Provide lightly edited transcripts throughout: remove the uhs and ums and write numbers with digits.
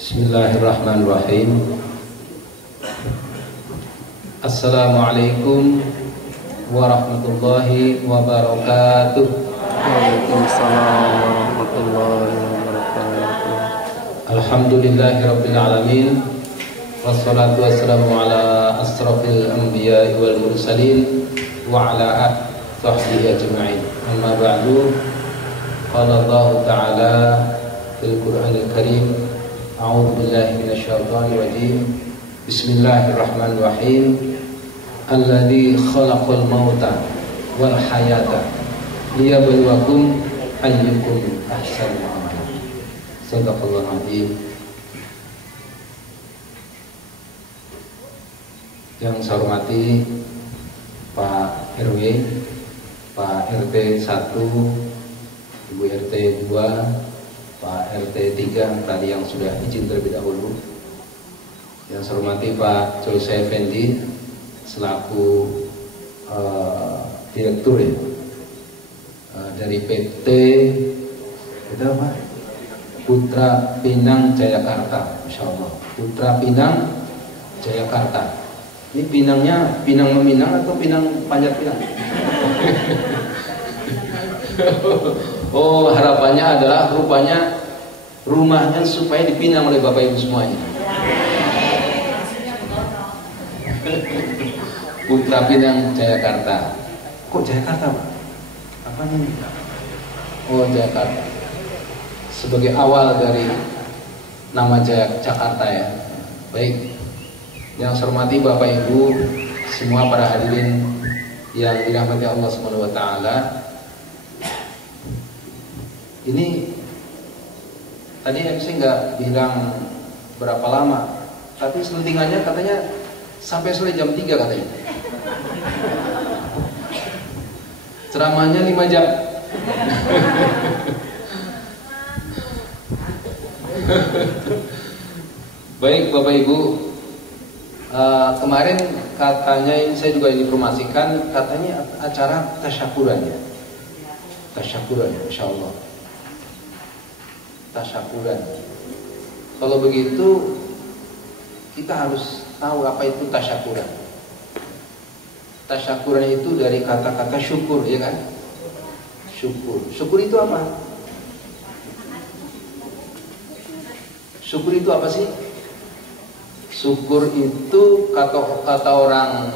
Bismillahirrahmanirrahim. Assalamualaikum warahmatullahi wabarakatuh. Waalaikumsalam warahmatullahi wabarakatuh. Alhamdulillahirabbil alamin. Wassalatu wassalamu ala asrofil anbiya'i wal mursalin wa ala sahbihi ajma'in. Amma ba'du. Qala Allah Ta'ala fil Qur'anil Karim. A'udzu billahi minasyaitonir rajim. Bismillahirrahmanirrahim. Alladzi khalaqal mauta wal hayata liyabluwakum ayyukum ahsanu amala. Shadaqallahul azim. Yang saya hormati Pak RW, Pak RT 1, Ibu RT 2, Pak RT 3 tadi yang sudah izin terlebih dahulu. Yang saya hormati Pak Joyce Effendi selaku direktur ya, dari PT itu apa? Putra Pinang Jayakarta, Masya Allah. Putra Pinang Jayakarta. Ini pinangnya pinang meminang atau pinang panjat pinang? Oh, harapannya adalah rupanya rumahnya supaya dipinang oleh Bapak Ibu semuanya. Putra Pinang Jayakarta. Kok Jayakarta, Pak? Apa ini? Oh, Jakarta. Sebagai awal dari nama Jakarta ya. Baik. Yang saya hormati Bapak Ibu semua para hadirin yang dirahmati Allah Subhanahu wa taala. Ini tadi MC nggak bilang berapa lama, tapi selentingannya katanya sampai sore jam 3 katanya. Ceramahnya 5 jam. Baik Bapak Ibu, kemarin katanya saya juga diinformasikan katanya acara tasyakuran ya. Tasyakuran, Insya Allah. Tasyakuran. Kalau begitu kita harus tahu apa itu tasyakuran. Tasyakuran itu dari kata-kata syukur, ya kan? Syukur. Syukur itu apa? Syukur itu apa sih? Syukur itu kata orang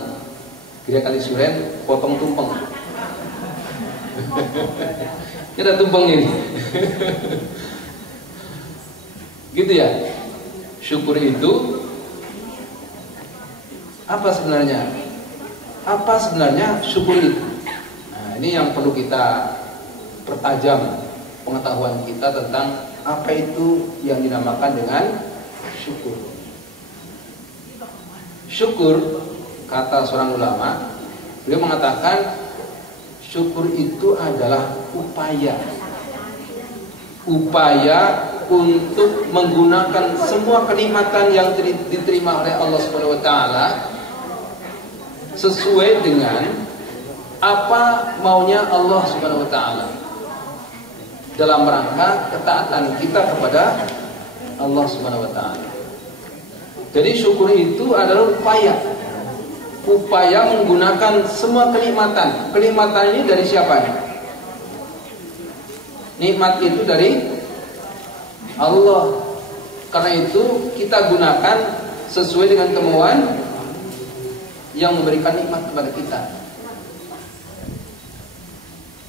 Gria Kalisuren potong tumpeng. Ini ada tumpeng ini. Gitu ya. Syukur itu apa sebenarnya? Apa sebenarnya syukur itu? Nah, ini yang perlu kita pertajam pengetahuan kita tentang apa itu yang dinamakan dengan syukur. Syukur, kata seorang ulama, beliau mengatakan syukur itu adalah upaya untuk menggunakan semua kenikmatan yang diterima oleh Allah Subhanahu wa taala sesuai dengan apa maunya Allah Subhanahu wa taala dalam rangka ketaatan kita kepada Allah Subhanahu wa taala. Jadi syukur itu adalah upaya menggunakan semua kenikmatan. Kenikmatan ini dari siapa? Nikmat itu dari Allah. Karena itu kita gunakan sesuai dengan kemauan yang memberikan nikmat kepada kita.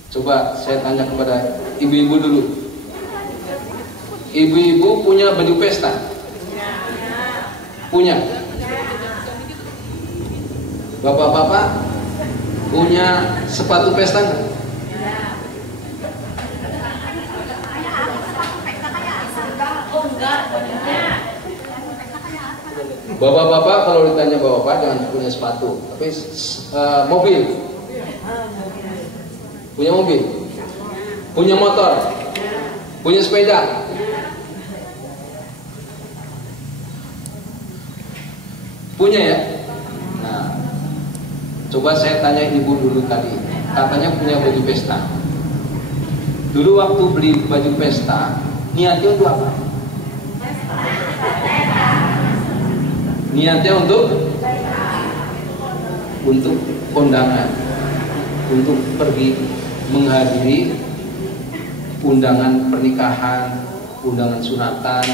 Coba saya tanya kepada ibu-ibu dulu. Ibu-ibu punya baju pesta? Punya. Bapak-bapak punya sepatu pesta enggak? Bapak-bapak kalau ditanya bapak jangan punya sepatu, tapi mobil. Punya mobil. Punya motor. Punya sepeda. Punya ya? Nah, coba saya tanya ibu dulu tadi. Katanya punya baju pesta. Dulu waktu beli baju pesta, niatnya untuk apa? Niatnya untuk kondangan, untuk pergi menghadiri undangan pernikahan, undangan sunatan,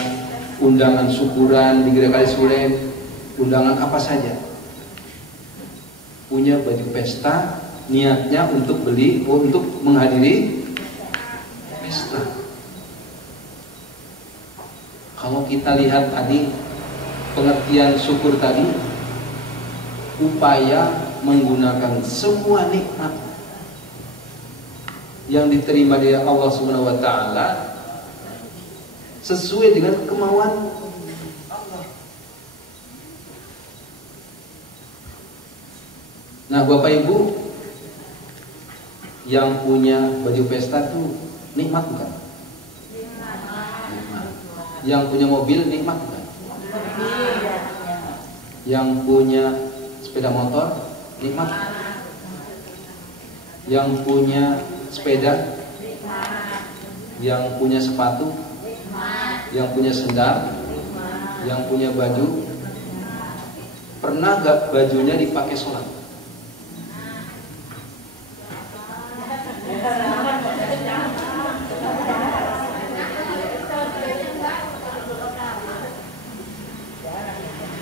undangan syukuran di Gereja Kalisuren, undangan apa saja. Punya baju pesta, niatnya untuk menghadiri pesta. Kalau kita lihat tadi pengertian syukur tadi, upaya menggunakan semua nikmat yang diterima dari Allah Subhanahu wa taala sesuai dengan kemauan Allah. Nah, Bapak Ibu yang punya baju pesta tuh nikmat bukan? Nikmat. Yang punya mobil nikmat bukan? Yang punya sepeda motor nikmat. Yang punya sepeda, yang punya sepatu, yang punya sendal, yang punya baju, pernah gak bajunya dipakai sholat?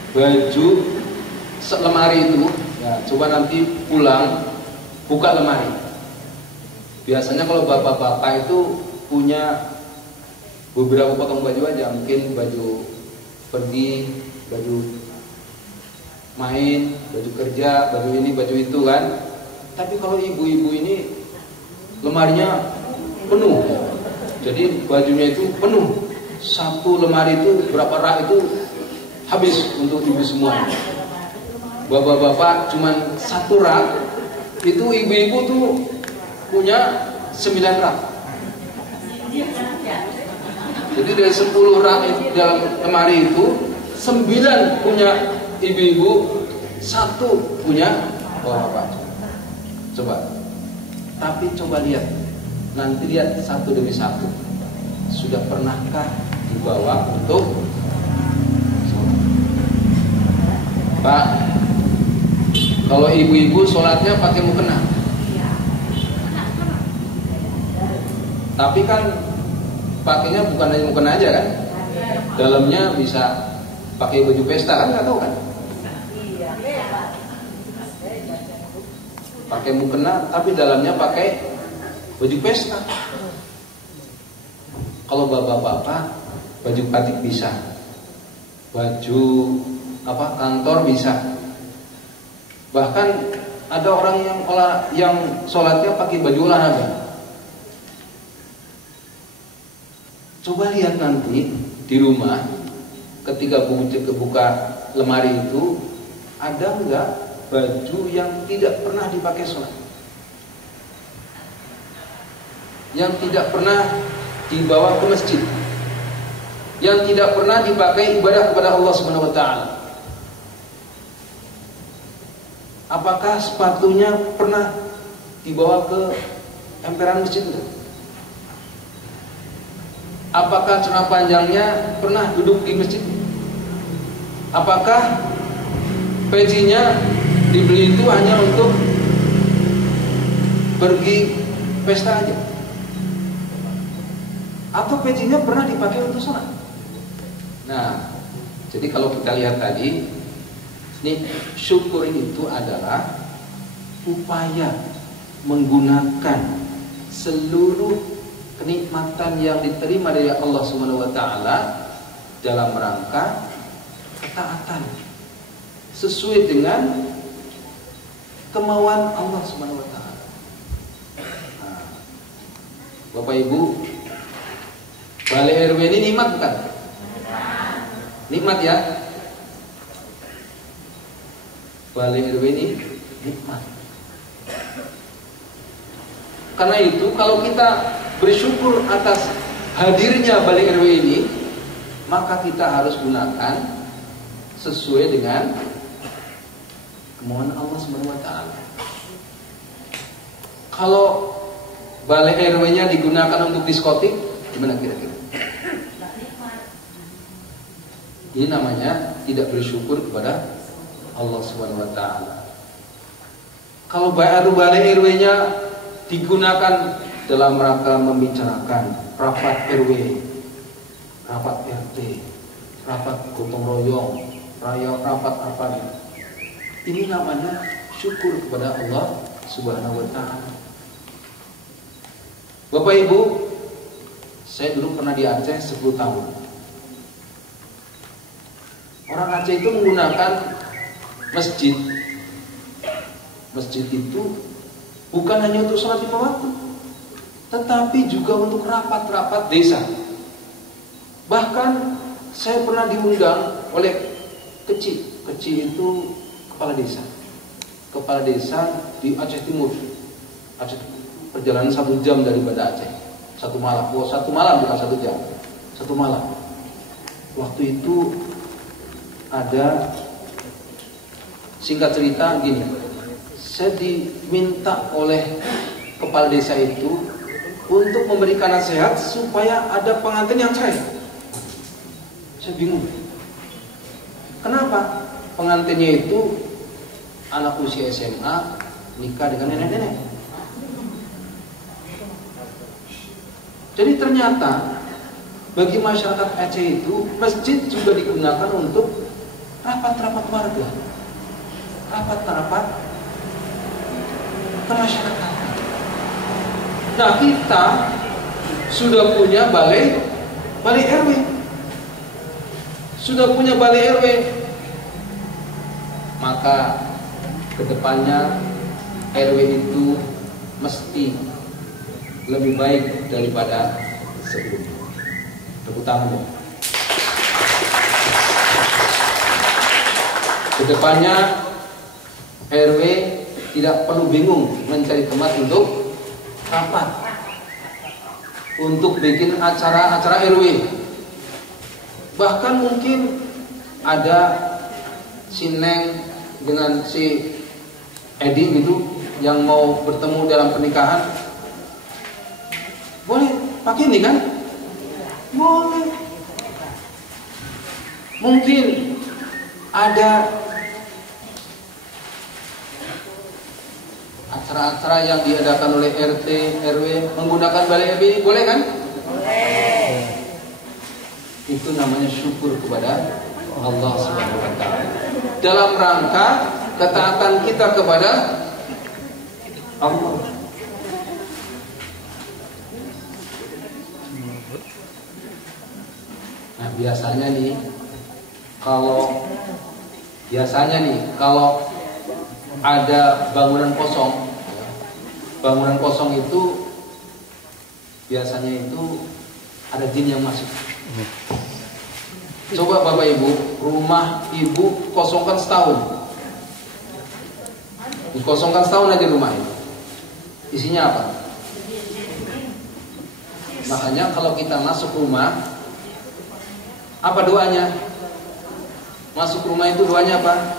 Baju selemari itu, ya, coba nanti pulang buka lemari. Biasanya kalau bapak-bapak itu punya beberapa potong baju aja, mungkin baju pergi, baju main, baju kerja, baju ini, baju itu kan. Tapi kalau ibu-ibu ini lemarinya penuh, jadi bajunya itu penuh. Satu lemari itu berapa rak itu habis untuk ibu semua. Bapak-bapak cuman satu rak, itu ibu-ibu tuh punya 9 rak. Jadi dari 10 rak dalam lemari itu 9 punya ibu-ibu, 1 punya bapak-bapak. Coba. Tapi coba lihat, nanti lihat satu demi satu. Sudah pernahkah dibawa untuk Pak? Kalau ibu-ibu sholatnya pakai mukena. Tapi kan pakainya bukan hanya mukena aja kan? Dalamnya bisa pakai baju pesta kan, nggak tahu kan? Pakai mukena tapi dalamnya pakai baju pesta. Kalau bapak-bapak baju batik bisa, baju kantor bisa. Bahkan ada orang yang sholatnya pakai baju olahraga. Coba lihat nanti di rumah ketika buka lemari itu, ada enggak baju yang tidak pernah dipakai sholat, yang tidak pernah dibawa ke masjid, yang tidak pernah dipakai ibadah kepada Allah Subhanahu wa taala. Apakah sepatunya pernah dibawa ke emperan masjid enggak? Apakah celana panjangnya pernah duduk di masjid? Apakah pecinya dibeli itu hanya untuk pergi pesta aja? Atau pecinya pernah dipakai untuk sholat? Nah, jadi kalau kita lihat tadi, ini syukur itu adalah upaya menggunakan seluruh kenikmatan yang diterima dari Allah Subhanahu wa taala dalam rangka ketaatan sesuai dengan kemauan Allah Subhanahu wa taala. Nah, Bapak Ibu, Balai RW ini nikmat bukan? Nikmat ya. Balai RW ini nikmat. Karena itu kalau kita bersyukur atas hadirnya Balai RW ini, maka kita harus gunakan sesuai dengan kemauan Allah Subhanahu wa taala. Kalau Balai RW-nya digunakan untuk diskotik, gimana kira-kira? Ini namanya tidak bersyukur kepada Allah Subhanahu wa taala. Kalau baru balai RW-nya digunakan dalam rangka membicarakan rapat RW, rapat RT, rapat gotong royong, rapat apa, ini namanya syukur kepada Allah Subhanahu wa taala. Bapak Ibu, saya dulu pernah di Aceh 10 tahun. Orang Aceh itu menggunakan masjid. Masjid itu bukan hanya untuk sholat 5 waktu, tetapi juga untuk rapat-rapat desa. Bahkan saya pernah diundang oleh Kecil itu kepala desa di Aceh Timur. Aceh, perjalanan 1 jam daripada Aceh. 1 malam, bukan 1 jam, 1 malam. Waktu itu ada, singkat cerita gini, saya diminta oleh kepala desa itu untuk memberikan nasihat supaya ada pengantin yang cerai. Saya bingung. Kenapa? Pengantinnya itu anak usia SMA nikah dengan nenek-nenek. Jadi ternyata bagi masyarakat Aceh itu masjid juga digunakan untuk rapat-rapat warga, rapat-rapat kemasyarakatan. Nah, kita sudah punya balai RW, sudah punya balai RW, maka kedepannya RW itu mesti lebih baik daripada sebelumnya. Tepuk tangan dong. Kedepannya RW tidak perlu bingung mencari tempat untuk rapat, untuk bikin acara-acara RW. Bahkan mungkin ada si Neng dengan si Edi gitu yang mau bertemu dalam pernikahan, boleh pakai ini kan? Boleh. Mungkin ada acara-acara yang diadakan oleh RT, RW menggunakan balai RW, boleh kan? Boleh. Itu namanya syukur kepada Allah Subhanahu wa taala. Dalam rangka ketaatan kita kepada Allah. Nah, biasanya nih kalau ada bangunan kosong itu biasanya itu ada jin yang masuk. Coba Bapak Ibu, rumah Ibu kosongkan setahun. Dikosongkan setahun aja rumah itu. Isinya apa? Makanya kalau kita masuk rumah, apa doanya? Masuk rumah itu doanya apa?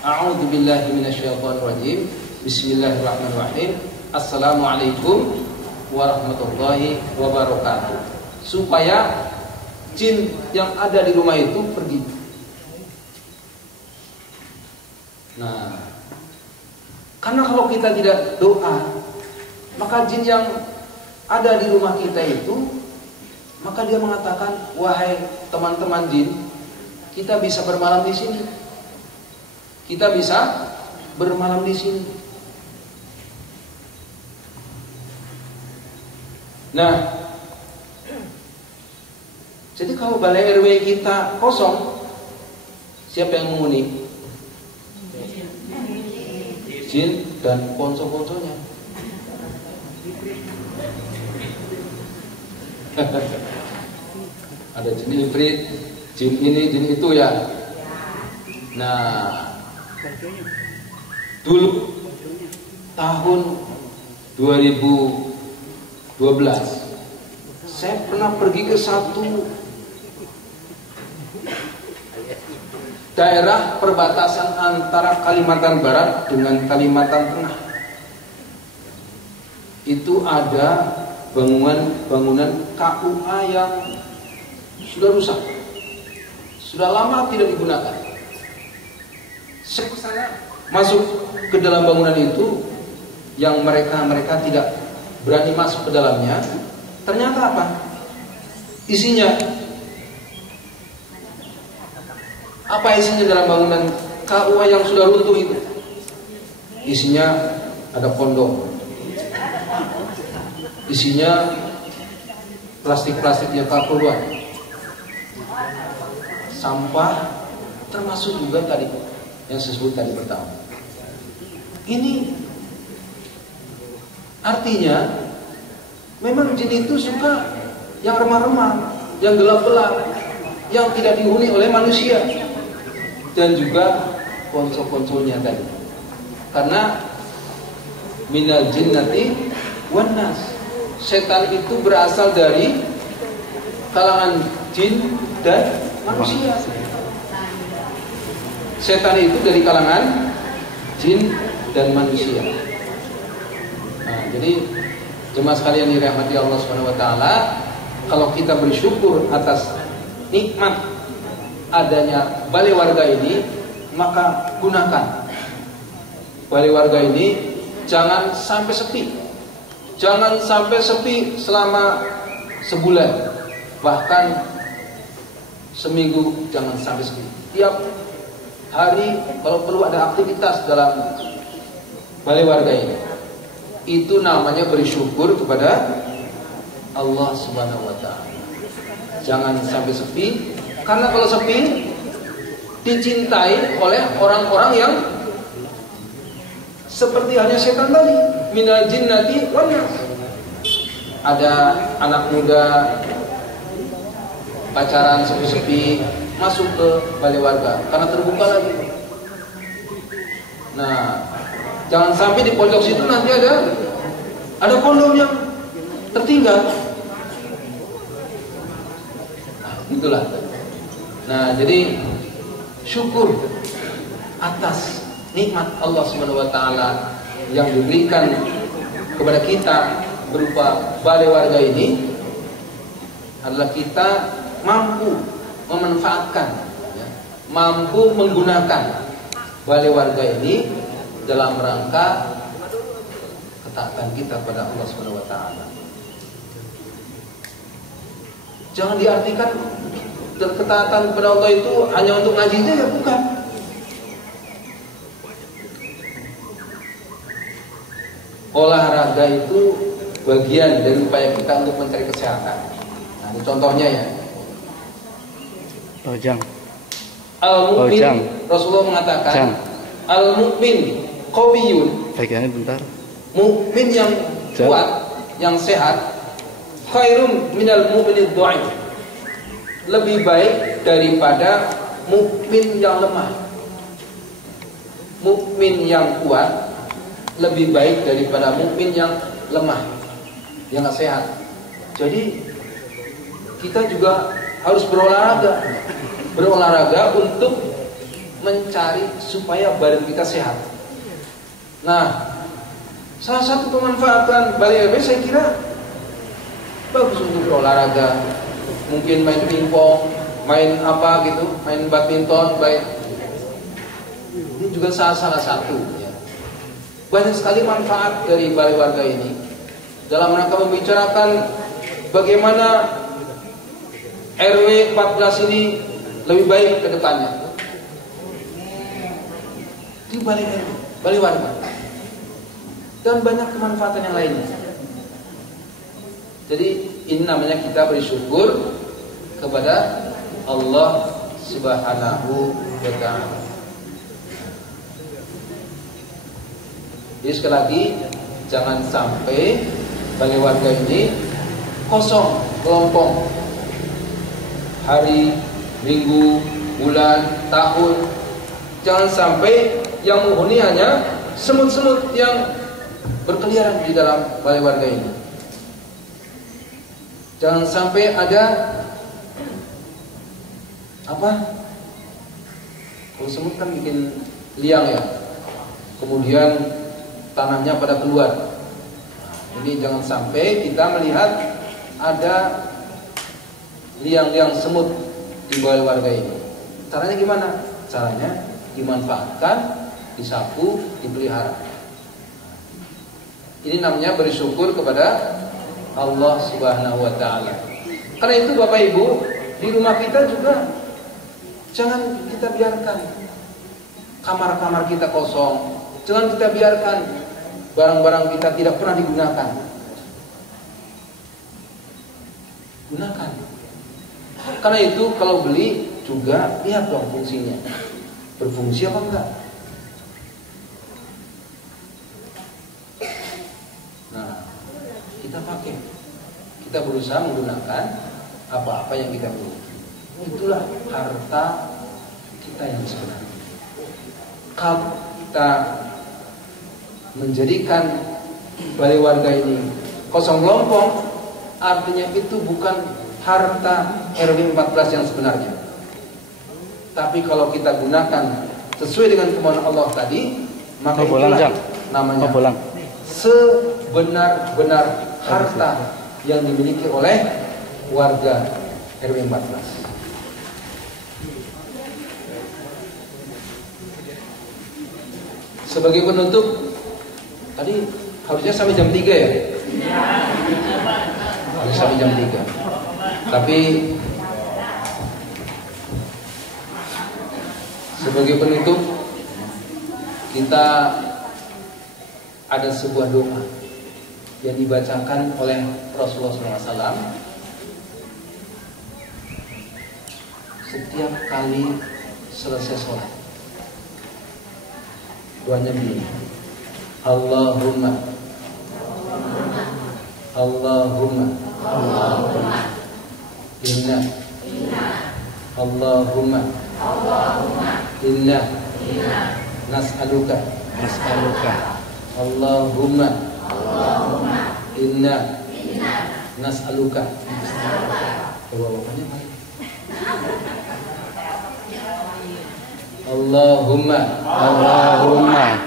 A'udzubillahi minasyaitonirrajim. Bismillahirrahmanirrahim. Assalamualaikum warahmatullahi wabarakatuh. Supaya jin yang ada di rumah itu pergi. Nah, karena kalau kita tidak doa, maka jin yang ada di rumah kita itu, maka dia mengatakan, wahai teman-teman jin, kita bisa bermalam di sini. Kita bisa bermalam di sini. Nah, jadi kalau balai RW kita kosong, siapa yang menghuni? Jin dan ponco-ponconya. Ada jin ifrit, jin ini, jin itu ya. Nah, dulu tahun 2012 saya pernah pergi ke satu daerah perbatasan antara Kalimantan Barat dengan Kalimantan Tengah. Itu ada bangunan KUA yang sudah rusak. sudah lama tidak digunakan. Sana masuk ke dalam bangunan itu yang mereka tidak berani masuk ke dalamnya. Ternyata apa? Isinya apa isinya dalam bangunan KUA yang sudah runtuh itu? Isinya ada kondom. Isinya plastik-plastiknya keluar. Sampah termasuk juga tadi yang saya sebut tadi pertama. Ini artinya memang jin itu suka yang remah-remah, yang gelap-gelap, yang tidak dihuni oleh manusia, dan juga konsol-konsolnya tadi. Karena minal jinnati wan nas, setan itu berasal dari kalangan jin dan manusia. Setan itu dari kalangan jin dan manusia. Nah, jadi jemaah sekalian dirahmati Allah Subhanahu wa taala, kalau kita bersyukur atas nikmat adanya balai warga ini, maka gunakan balai warga ini, jangan sampai sepi. Jangan sampai sepi selama sebulan, bahkan seminggu jangan sampai sepi. Tiap hari kalau perlu ada aktivitas dalam balai warga ini. Itu namanya bersyukur kepada Allah Subhanahu wa taala. Jangan sampai sepi, karena kalau sepi dicintai oleh orang-orang yang seperti hanya setan tadi, minal jinnati wan nas. Ada anak muda pacaran sepi-sepi masuk ke balai warga karena terbuka lagi. Nah, jangan sampai di pojok situ nanti ada kondom yang tertinggal. Nah, itulah. Nah, jadi syukur atas nikmat Allah Subhanahu wa taala yang diberikan kepada kita berupa balai warga ini adalah kita mampu memanfaatkan, ya, mampu menggunakan balai warga ini dalam rangka ketaatan kita pada Allah Subhanahu wa taala. Jangan diartikan dan ketaatan kepada Allah itu hanya untuk ngaji saja, bukan. Olahraga itu bagian dari upaya kita untuk mencari kesehatan. Nah, ini contohnya ya. Al-mu'min, Rasulullah mengatakan, al-mu'min qawiyun. Bagiannya bentar. Mukmin yang kuat, yang sehat, khairum minal mu'minid dha'if. Lebih baik daripada mukmin yang lemah. Mukmin yang kuat lebih baik daripada mukmin yang lemah, yang nggak sehat. Jadi kita juga harus berolahraga untuk mencari supaya badan kita sehat. Nah, salah satu pemanfaatan balai RB saya kira bagus untuk berolahraga. Mungkin main pingpong, main apa gitu, main badminton, baik. Ini juga salah satu. Ya. Banyak sekali manfaat dari balai warga ini dalam rangka membicarakan bagaimana RW 14 ini lebih baik ke depannya. Di balai warga. Dan banyak kemanfaatan yang lainnya. Jadi ini namanya kita bersyukur kepada Allah Subhanahu wa ta'ala. Jadi sekali lagi, jangan sampai balai warga ini kosong, kelompok. Hari, minggu, bulan, tahun. Jangan sampai yang menghuni hanya semut-semut yang berkeliaran di dalam balai warga ini. Jangan sampai ada apa? Kalau semut kan bikin liang ya. Kemudian tanahnya pada keluar. Jadi jangan sampai kita melihat ada liang-liang semut di balai warga ini. Caranya gimana? Caranya dimanfaatkan, disapu, dipelihara. Ini namanya bersyukur kepada Allah Subhanahu wa taala. Karena itu Bapak Ibu, di rumah kita juga jangan kita biarkan kamar-kamar kita kosong. Jangan kita biarkan barang-barang kita tidak pernah digunakan. Gunakan. Karena itu kalau beli juga lihat dong fungsinya. Berfungsi apa enggak? Nah, kita pakai. Kita berusaha menggunakan apa-apa yang kita miliki. Itulah harta kita yang sebenarnya. Kalau kita menjadikan balai warga ini kosong melompong, artinya itu bukan harta RW 14 yang sebenarnya. Tapi kalau kita gunakan sesuai dengan kemauan Allah tadi, maka itulah namanya sebenar-benar harta yang dimiliki oleh warga RW 14. Sebagai penutup, tadi harusnya sampai jam 3 ya? Harus sampai jam 3. Tapi sebagai penutup, kita ada sebuah doa yang dibacakan oleh Rasulullah SAW setiap kali selesai sholat. Doanya begini: Allahumma inna Allahumma inna nas'aluka Allahumma inna nas'aluka. Bawa-bawanya Allahumma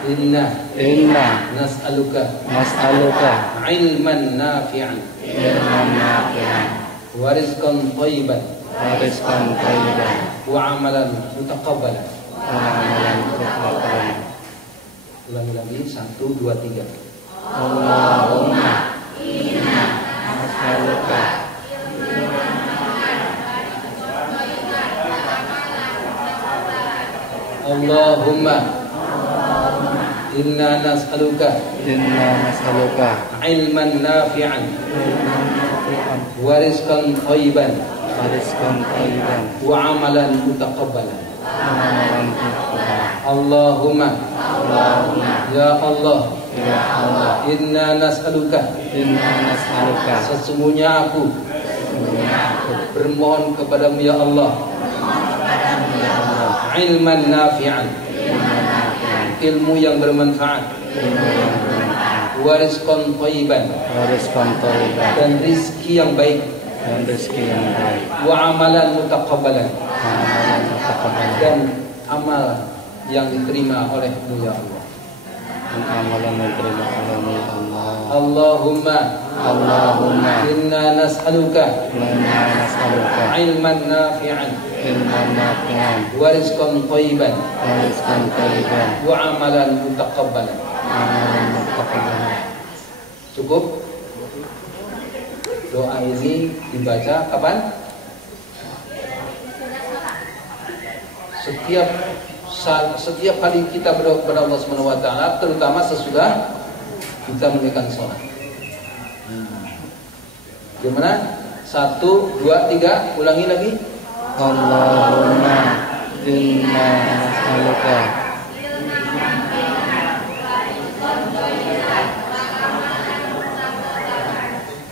inna nas'aluka ilman nafi'an wa rizqan thayyiban wa amalan mutaqabbalan. Ulangi lagi, 1, 2, 3. Allahumma inna nas'aluka Allahumma inna nas'aluka ilman nafi'an wa rizqan thayyiban wa amalan mutaqabbalan. Allahumma ya Allah inna nas'aluka sesungguhnya aku bermohon kepadamu ya Allah ilman nafi'an ilmu yang bermanfaat wa rizqan thayyiban dan rizki yang baik wa amalan mutaqabbalan dan amal yang diterima olehmu ya Allah. Allahumma inna nas'aluka ilman nafi'an wa rizqan thayyiban wa amalan mutaqabbalan. Cukup? Doa ini dibaca kapan? Setiap kali kita berdoa kepada Allah Subhanahu wa taala, terutama sesudah kita menunaikan sholat. Gimana? 1, 2, 3, ulangi lagi. Allahumma inna nas'aluka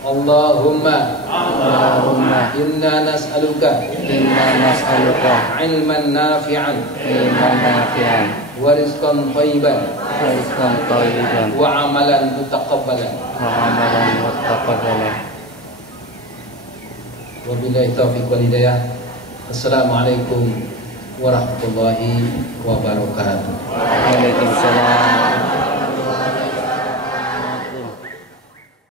Allahumma inna nas'aluka ilman nafi'an wa rizqan thayyiban wa amalan mutaqabbalan. Wabillahi taufiq wal hidayah. Assalamualaikum warahmatullahi wabarakatuh. Waalaikumsalam.